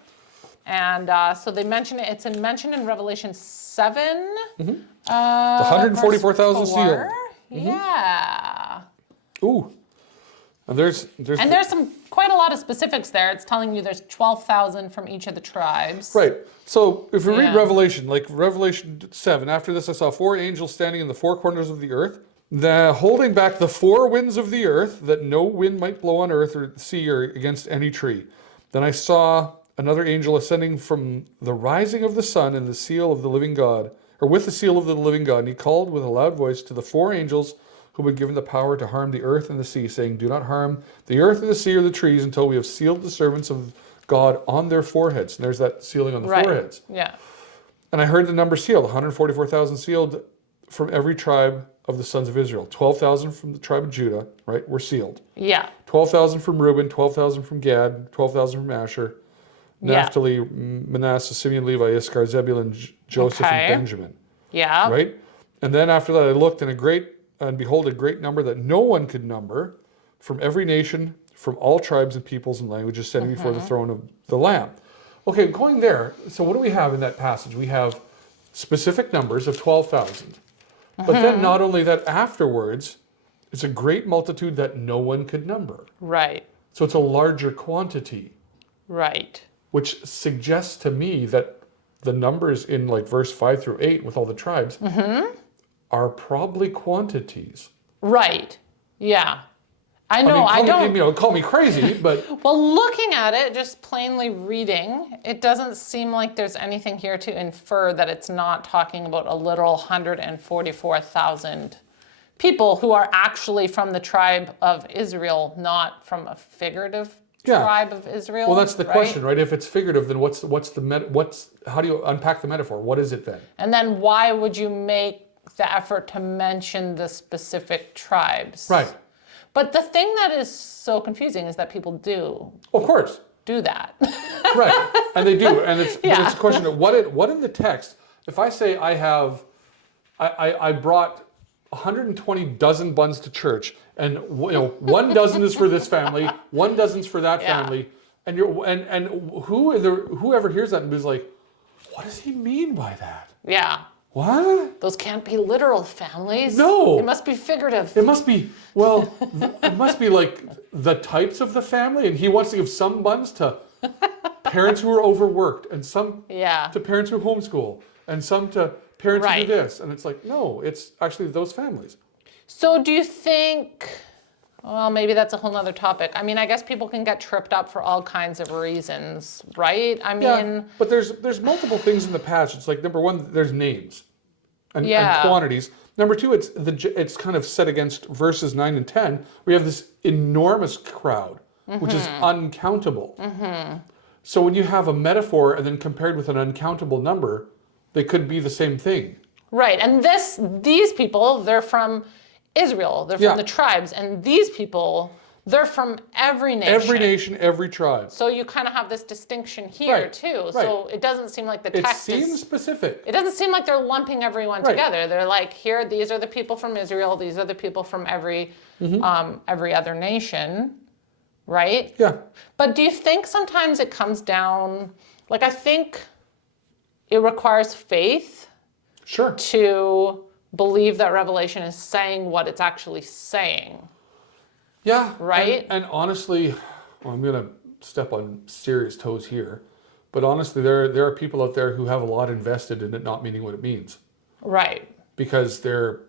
And so they mention it. It's mentioned in Revelation 7. Mm-hmm. The 144,000 sealed. Mm-hmm. Yeah. Ooh. And there's quite a lot of specifics there. It's telling you there's 12,000 from each of the tribes. Right. So if we read Revelation, like Revelation 7, after this I saw 4 angels standing in the 4 corners of the earth, holding back the 4 winds of the earth, that no wind might blow on earth or sea or against any tree. Then I saw another angel ascending from the rising of the sun and the seal of the living God, or with the seal of the living God, and he called with a loud voice to the 4 angels who had been given the power to harm the earth and the sea, saying, do not harm the earth and the sea or the trees until we have sealed the servants of God on their foreheads. And there's that sealing on the foreheads. Yeah. And I heard the number sealed, 144,000 sealed from every tribe of the sons of Israel. 12,000 from the tribe of Judah, right, were sealed. Yeah. 12,000 from Reuben, 12,000 from Gad, 12,000 from Asher, Naphtali, Manasseh, Simeon, Levi, Issachar, Zebulun, Joseph, and Benjamin. Yeah. Right? And then after that I looked, and behold, a great number that no one could number, from every nation, from all tribes and peoples and languages, standing before the throne of the Lamb. Okay, going there, so what do we have in that passage? We have specific numbers of 12,000. But then not only that, afterwards, it's a great multitude that no one could number. Right. So it's a larger quantity. Right. Which suggests to me that the numbers in like verse 5 through 8 with all the tribes are probably quantities. Right. Yeah. I know, call me crazy, but... Well, looking at it, just plainly reading, it doesn't seem like there's anything here to infer that it's not talking about a literal 144,000 people who are actually from the tribe of Israel, not from a figurative tribe of Israel. Well, that's the question, right? If it's figurative, then how do you unpack the metaphor? What is it then? And then why would you make the effort to mention the specific tribes? Right. But the thing that is so confusing is that people do. Of course. Do that. Right. And they do. And it's a question of what in the text, if I say I brought 120 dozen buns to church, and 1 dozen is for this family, 1 dozen's for that family, and whoever hears that and is like, what does he mean by that? Yeah. What? Those can't be literal families. No. It must be figurative. It must be, it must be like the types of the family, and he wants to give some buns to parents who are overworked, and some to parents who homeschool, and some to parents who do this. And it's like, no, it's actually those families. So do you think, well, maybe that's a whole nother topic. I mean, I guess people can get tripped up for all kinds of reasons, right? I mean... but there's multiple things in the passage. It's like, number 1, there's names and quantities. Number 2, it's kind of set against verses 9 and 10. We have this enormous crowd, which is uncountable. So when you have a metaphor and then compared with an uncountable number, they could be the same thing. Right, and these people, they're from Israel, they're from the tribes, and these people, they're from every nation. Every nation, every tribe. So you kind of have this distinction here too. So it doesn't seem like the text seems specific. It doesn't seem like they're lumping everyone together. They're like, here, these are the people from Israel, these are the people from every other nation, right? Yeah. But do you think sometimes it comes down, like I think it requires faith to believe that Revelation is saying what it's actually saying. Yeah. Right? And honestly, I'm going to step on serious toes here, but honestly, there are people out there who have a lot invested in it not meaning what it means. Right. Because they're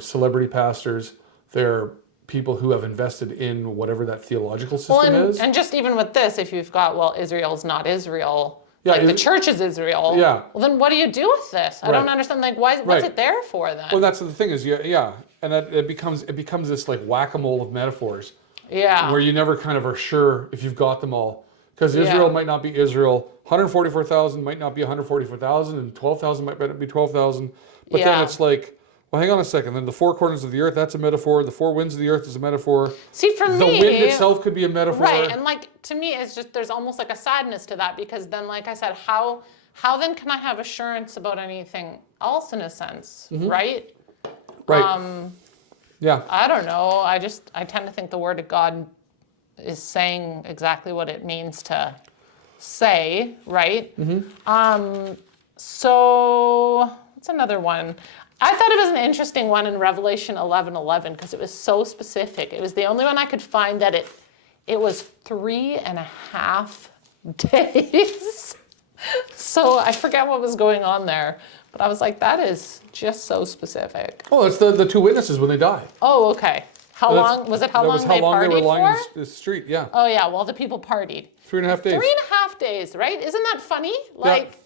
celebrity pastors, they're people who have invested in whatever that theological system is. And just even with this, if you've got, Israel's not Israel, Yeah, like the church is Israel. Yeah. Well, then what do you do with this? I don't understand. Like, what's Right. it there for then? Well, that's the thing is, yeah, and that it becomes this like whack-a-mole of metaphors. Yeah. Where you never kind of are sure if you've got them all, because Israel might not be Israel. 144,000 might not be 144,000, and 12,000 might not be 12,000. But then it's like, well, hang on a second. Then the four corners of the earth, that's a metaphor. The four winds of the earth is a metaphor. See, for me, the wind itself could be a metaphor. Right, and like to me, it's just there's almost like a sadness to that, because then, like I said, how then can I have assurance about anything else in a sense, right? Right. Yeah. I don't know. I tend to think the Word of God is saying exactly what it means to say, right? So what's another one? I thought it was an interesting one in Revelation 11:11 because it was so specific. It was the only one I could find that it was 3.5 days. So I forget what was going on there, but I was like, that is just so specific. Oh, it's the two witnesses when they die. Oh, okay. How long was it? How long they were partied lying for? in the street. Yeah. Oh yeah. Well, the people partied. 3.5 days. 3.5 days, right? Isn't that funny? Like,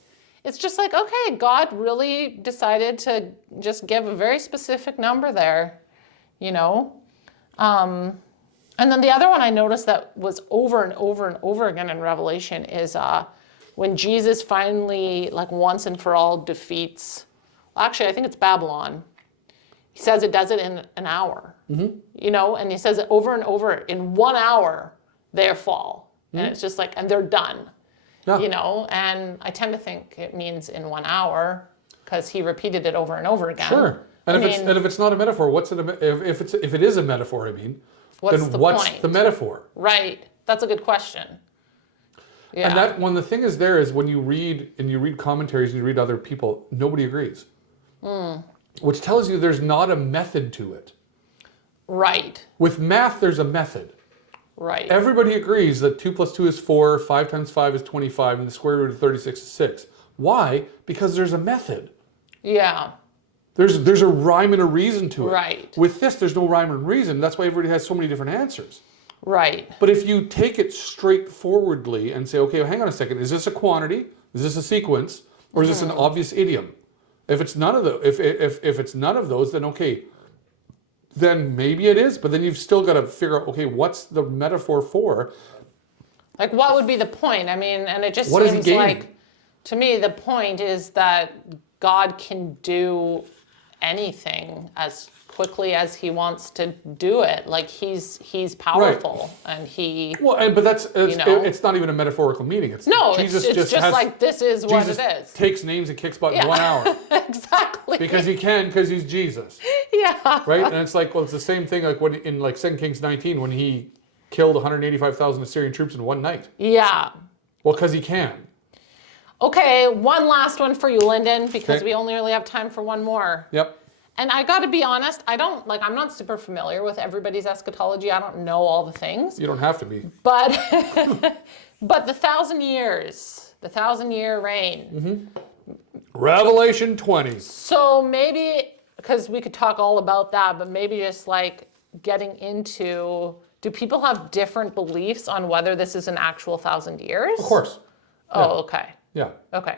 it's just like, okay, God really decided to just give a very specific number there, you know? And then the other one I noticed that was over and over and over again in Revelation is when Jesus finally, like once and for all, defeats, well, actually, I think it's Babylon. He says it does it in an hour, you know, and he says it over and over. In 1 hour, they fall. And it's just like, and they're done, you know, and I tend to think it means in 1 hour because he repeated it over and over again. Sure. And if it's not a metaphor, what's it? If it is a metaphor, I mean, what's the metaphor? Right. That's a good question. Yeah. And that the thing is there is when you read commentaries and you read other people, nobody agrees. Which tells you there's not a method to it. Right. With math, there's a method. Right. Everybody agrees that 2 + 2 is 4, 5 × 5 is 25, and the square root of 36 is 6. Why? Because there's a method. Yeah. There's a rhyme and a reason to it. Right. With this, there's no rhyme and reason. That's why everybody has so many different answers. Right. But if you take it straightforwardly and say, okay, well, hang on a second, is this a quantity? Is this a sequence? Or is this an obvious idiom? If it's none of if it's none of those, then okay, then maybe it is. But then you've still got to figure out, okay, what's the metaphor for? Like, what would be the point? I mean, and it just What seems like, to me, the point is that God can do anything as quickly as he wants to do it. Like he's powerful, and he. Well, but it's not even a metaphorical meaning. It's just like this is what it is. Takes names and kicks butt in 1 hour. Exactly. Because he's Jesus. Yeah. Right, and it's like, well, it's the same thing like when in like 2 Kings 19 when he killed 185,000 Assyrian troops in one night. Yeah. Well, because he can. Okay, one last one for you, Lyndon, because we only really have time for one more. Yep. And I got to be honest, I'm not super familiar with everybody's eschatology. I don't know all the things. You don't have to be. But but the 1,000 years, the 1,000-year reign. Revelation 20. So maybe, because we could talk all about that, but maybe just like getting into, do people have different beliefs on whether this is an actual 1,000 years? Of course. Oh, okay. Yeah. Okay.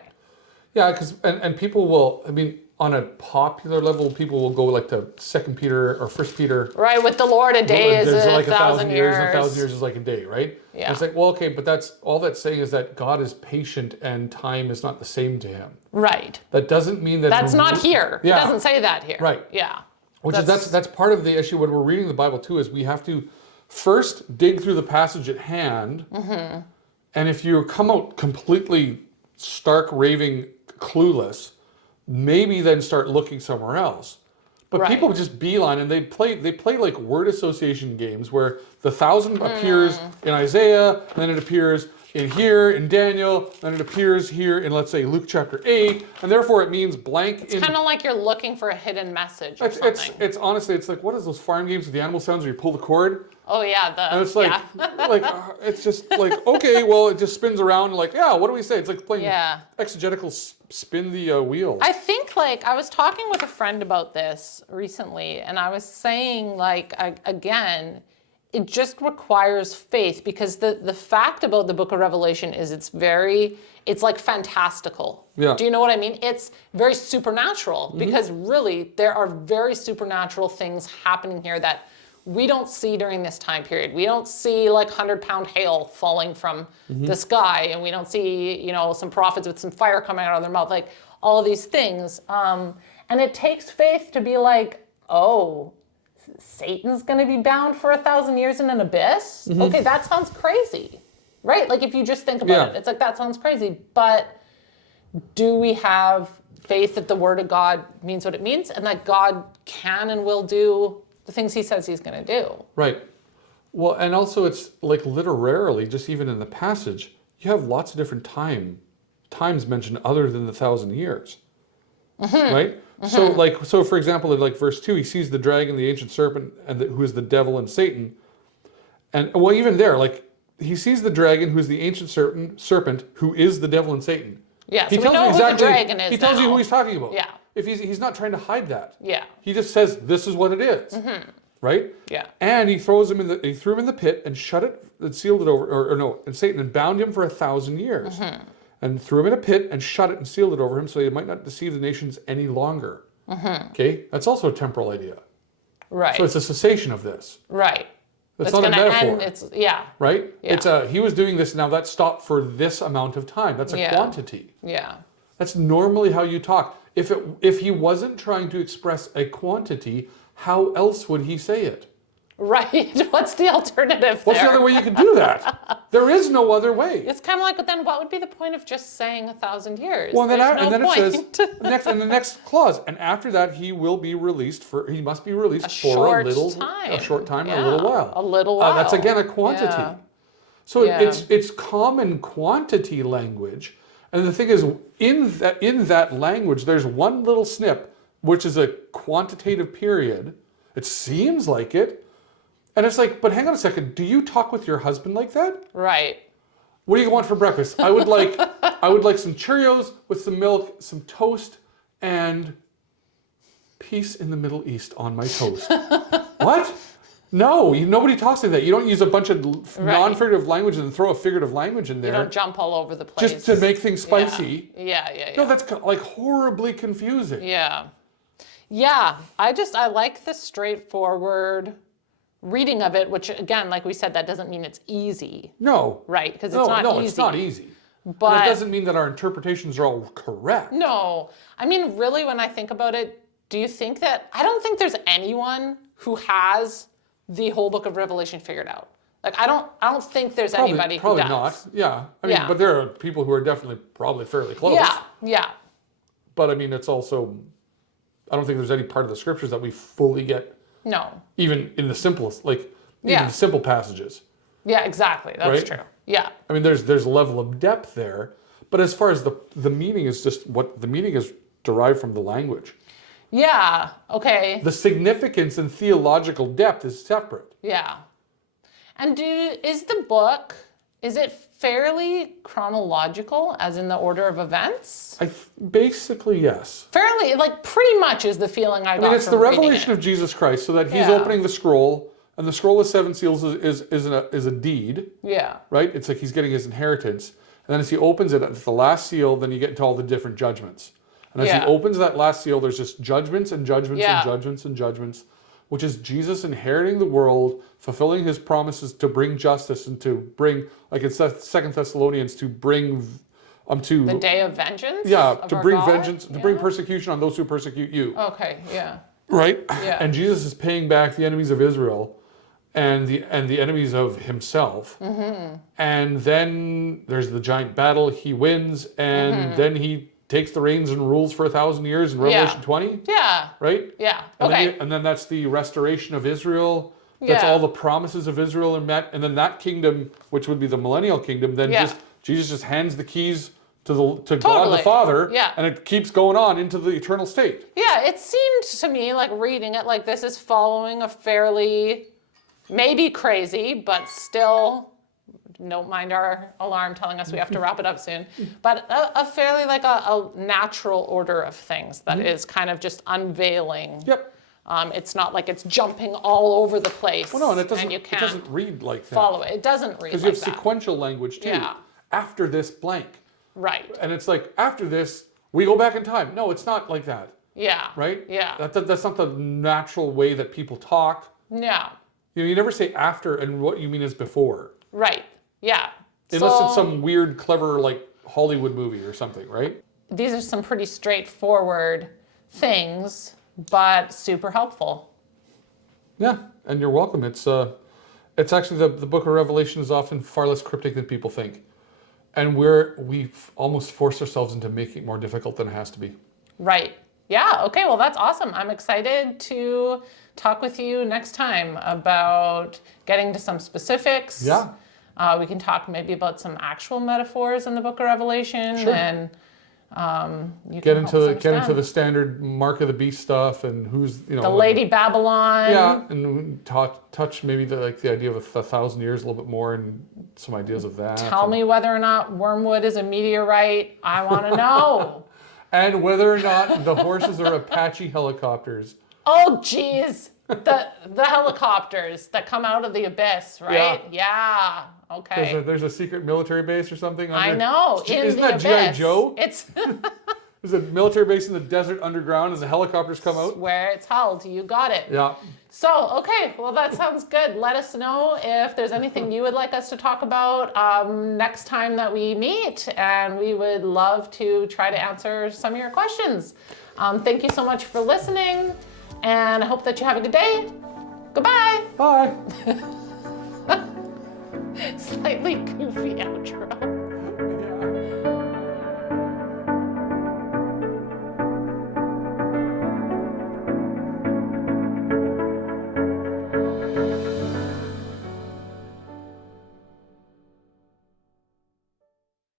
Yeah, because and people will, I mean, on a popular level, people will go like to 2 Peter or 1 Peter. Right, with the Lord, a day is like 1,000 years. And 1,000 years is like a day, right? Yeah. And it's like, well, okay, but that's saying is that God is patient and time is not the same to him. Right. That doesn't mean that that's not here. Yeah. It doesn't say that here. Right. Yeah. That's part of the issue when we're reading the Bible too, is we have to first dig through the passage at hand. And if you come out completely stark raving clueless, maybe then start looking somewhere else. But people just beeline and they play like word association games where the 1,000 appears in Isaiah, and then it appears in here in Daniel, then it appears here in, let's say, Luke chapter 8, and therefore it means blank. It's kind of like you're looking for a hidden message or something. It's honestly, it's like, what is those farm games with the animal sounds where you pull the cord? Oh yeah, and it's like, it's just like, okay, well, it just spins around like, yeah, what do we say? It's like playing exegetical spin the wheel. I think like I was talking with a friend about this recently, and I was saying like, again, it just requires faith, because the fact about the book of Revelation is it's like fantastical. Yeah. Do you know what I mean? It's very supernatural, because really there are very supernatural things happening here that we don't see during this time period. We don't see like 100-pound hail falling from the sky, and we don't see, some prophets with some fire coming out of their mouth, like all of these things. And it takes faith to be like, oh, Satan's going to be bound for 1,000 years in an abyss? Okay, that sounds crazy, right? Like if you just think about it, it's like, that sounds crazy. But do we have faith that the word of God means what it means, and that God can and will do the things he says he's going to do? Right. Well, and also it's like literarily, just even in the passage, you have lots of different times mentioned other than the 1,000 years. Right? So for example, in like verse 2, he sees the dragon, the ancient serpent, and who is the devil and Satan. And well, even there, like he sees the dragon, who is the ancient serpent, who is the devil and Satan. Yeah, so we know who the dragon is. He tells you who he's talking about. Yeah. If he's not trying to hide that. Yeah. He just says, this is what it is. Right? Yeah. And he threw him in the pit and shut it and sealed it over, and Satan and bound him for 1,000 years. And threw him in a pit and shut it and sealed it over him, so he might not deceive the nations any longer. Okay? That's also a temporal idea. Right. So it's a cessation of this. Right. It's not a metaphor. Yeah. Right? Yeah. He was doing this, now that stopped for this amount of time. That's a quantity. Yeah. That's normally how you talk. If he wasn't trying to express a quantity, how else would he say it? Right. What's the alternative What's there? the other way you could do that? There is no other way. It's kind of like, but then what would be the point of just saying 1,000 years? Well, then There's it says in the next clause, and after that he must be released for a short time, a little while. A little while. That's again a quantity. Yeah. So it's common quantity language, and the thing is, in that language, there's one little snip, which is a quantitative period. It seems like it. And it's like, but hang on a second, do you talk with your husband like that? Right. What do you want for breakfast? I would like some Cheerios with some milk, some toast, and peace in the Middle East on my toast. What? No, nobody talks like that. You don't use a bunch of non-figurative language and throw a figurative language in there. You don't jump all over the place. Just to make things spicy. Yeah. No, that's like horribly confusing. Yeah. Yeah. I like the straightforward reading of it, which again, like we said, that doesn't mean it's easy. No. Right, because it's not easy. No, it's not easy. But and it doesn't mean that our interpretations are all correct. No. I mean, really, when I think about it, do you think that, I don't think there's anyone who has the whole book of Revelation figured out. Like, I don't think there's anybody who does. Probably not. Yeah. I mean, but there are people who are definitely probably fairly close. Yeah. But I mean, it's also, I don't think there's any part of the scriptures that we fully get. No. Even in the simplest, the simple passages. Yeah, exactly. That's true. Yeah. I mean, there's a level of depth there, but as far as the meaning is just what the meaning is derived from the language. Yeah. Okay. The significance and theological depth is separate. Yeah. And is the book, is it fairly chronological, as in the order of events? Basically, yes. Fairly, like pretty much is the feeling I got. I mean, it's from the revelation reading it. of Jesus Christ, so that he's opening the scroll, and the scroll with 7 seals is a deed. Yeah. Right? It's like he's getting his inheritance. And then as he opens it, at the last seal, then you get into all the different judgments. And as he opens that last seal, there's just judgments and judgments and judgments and judgments, which is Jesus inheriting the world, fulfilling his promises to bring justice and to bring, like in 2 Thessalonians, to bring to the day of vengeance. Yeah, of to our bring God? vengeance, to bring persecution on those who persecute you. Okay. Yeah. Right. Yeah. And Jesus is paying back the enemies of Israel, and the enemies of himself. Mm-hmm. And then there's the giant battle. He wins, and then he takes the reins and rules for 1,000 years in Revelation 20. Yeah. Right? Yeah. And then that's the restoration of Israel. That's all the promises of Israel are met. And then that kingdom, which would be the millennial kingdom, then Jesus just hands the keys to God the Father. Yeah. And it keeps going on into the eternal state. Yeah, it seemed to me, like reading it, like this is following a fairly, maybe crazy, but still, don't mind our alarm telling us we have to wrap it up soon, but a fairly like a natural order of things that is kind of just unveiling It's not like it's jumping all over the place. Well, no, and it you can't doesn't read like that. follow it. It doesn't read like that. Because you have sequential language too. Yeah. After this blank. Right. And it's like, after this, we go back in time. No, it's not like that. Yeah. Right? Yeah. That's not the natural way that people talk. Yeah. You never say after and what you mean is before. Right. Yeah. Unless it's some weird, clever, like Hollywood movie or something, right? These are some pretty straightforward things, but super helpful. Yeah, and you're welcome. It's actually the book of Revelation is often far less cryptic than people think. And we've almost forced ourselves into making it more difficult than it has to be. Right. Yeah. Okay. Well, that's awesome. I'm excited to talk with you next time about getting to some specifics. Yeah. We can talk maybe about some actual metaphors in the book of Revelation. Sure. And you Get can into the standard mark of the beast stuff and who's the Lady Babylon. Yeah, and touch maybe the idea of 1,000 years a little bit more and some ideas of that. Tell me whether or not wormwood is a meteorite. I want to know. And whether or not the horses are Apache helicopters. Oh, geez. The helicopters that come out of the abyss, right? Yeah. Okay. There's a secret military base or something under. I know. Isn't that G.I. Joe? It's There's a military base in the desert underground and the helicopters come out. where it's held. You got it. Yeah. So, okay. Well, that sounds good. Let us know if there's anything you would like us to talk about next time that we meet. And we would love to try to answer some of your questions. Thank you so much for listening. And I hope that you have a good day. Goodbye. Bye. Slightly goofy outro.